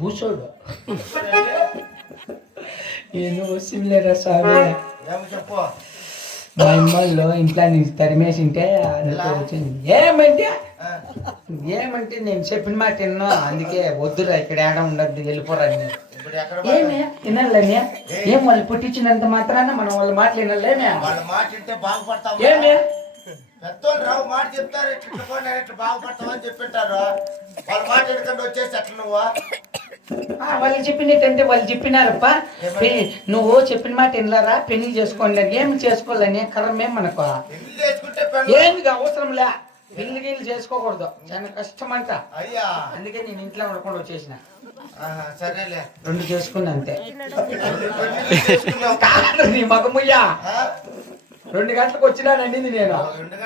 భూసోడు ఏదో సిమిలర్ స్వామి. మా అమ్మల్లో ఇంట్లో నుంచి తరిమేసింటే వచ్చింది. ఏమంటే నేను చెప్పిన మాట విన్నా, అందుకే వద్దురా ఇక్కడ ఏడ ఉండద్దు వెళ్ళిపోరా. ఏమే వినాలేమే? ఏం వాళ్ళు పుట్టించినంత మాత్రాన మనం వాళ్ళ మాటలు వినాలేమే? ఏమే పెద్దోళ్ళు రావు మాట చెప్తారు, ఇట్లా బాగుపడతామని చెప్పింటారు. వాళ్ళ మాట ఎడకండి వచ్చేసి అట్లా నువ్వు వాళ్ళు చెప్పినట్టంటే వాళ్ళు చెప్పినారప్ప. నువ్వు చెప్పిన మాట వినలారా, పెళ్లి చేసుకోండి. ఏమి చేసుకోవాలని కరమే మనకు ఏమి అవసరంలే. పెళ్లి గిల్లు చేసుకోకూడదు, చాలా కష్టం అంట. అందుకే నేను ఇంట్లో ఉండకుండా వచ్చేసిన. సరేలే 2 చేసుకున్నా అంతే. నీ మగముయ్యా 2 గంటలకు వచ్చినానండి నేను.